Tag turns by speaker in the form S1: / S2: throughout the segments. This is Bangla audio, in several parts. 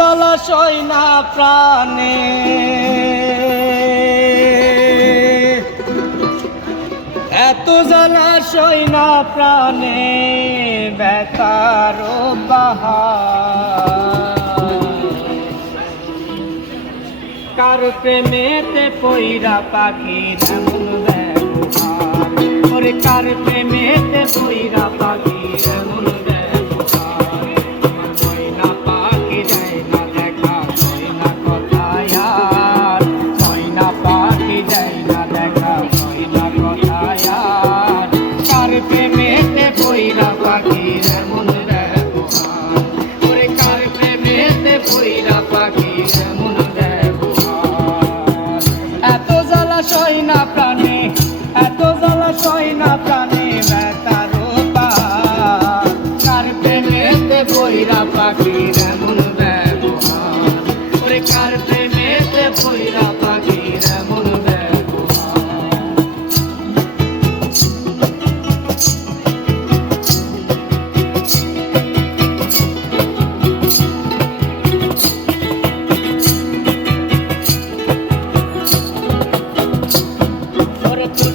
S1: জলাশয় না প্রাণে। এত জলাশয় না প্রাণে বেতার কার প্রেমেতে পৈরা পাখি এমন ব্যবহার। কার প্রেমে কইরা পাখি।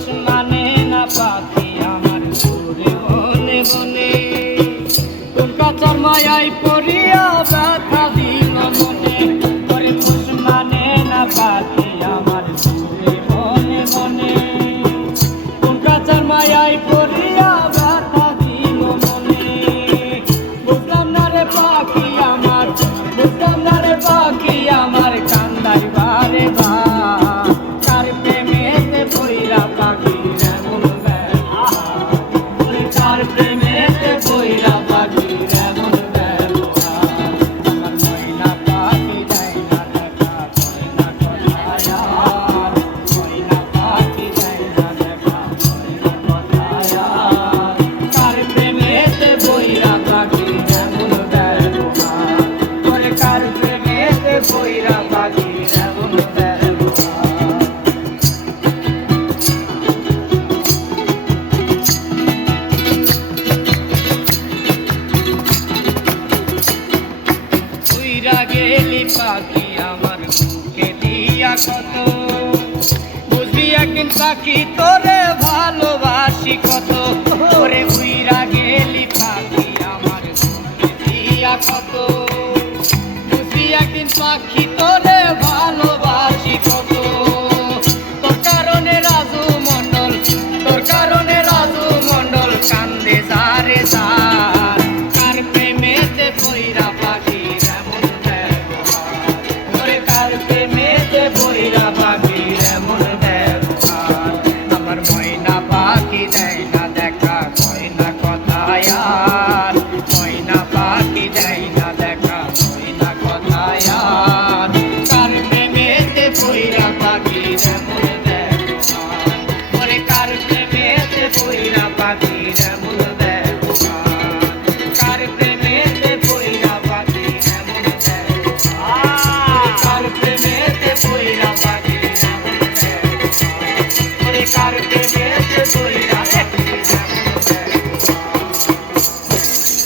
S1: মানুষ মানে না পাক পাখি আমার বুকে দিয়া কত? বুঝবি একদিন পাখি তোরে ভালোবাসি কত? তোরে উইরা গেলি পাখি আমার বুকে দিয়া কত? বুঝবি একদিন পাখি তোরে ভালো